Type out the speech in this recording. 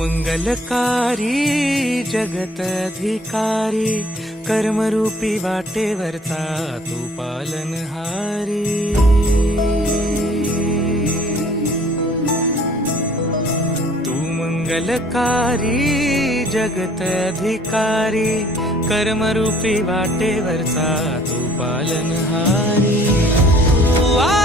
मंगलकारी जगत अधिकारी कर्मरूपी वाटेवरचा तू पालनहारी। तू मंगलकारी जगत अधिकारी कर्मरूपी वाटेवरचा तू पालनहारी। तू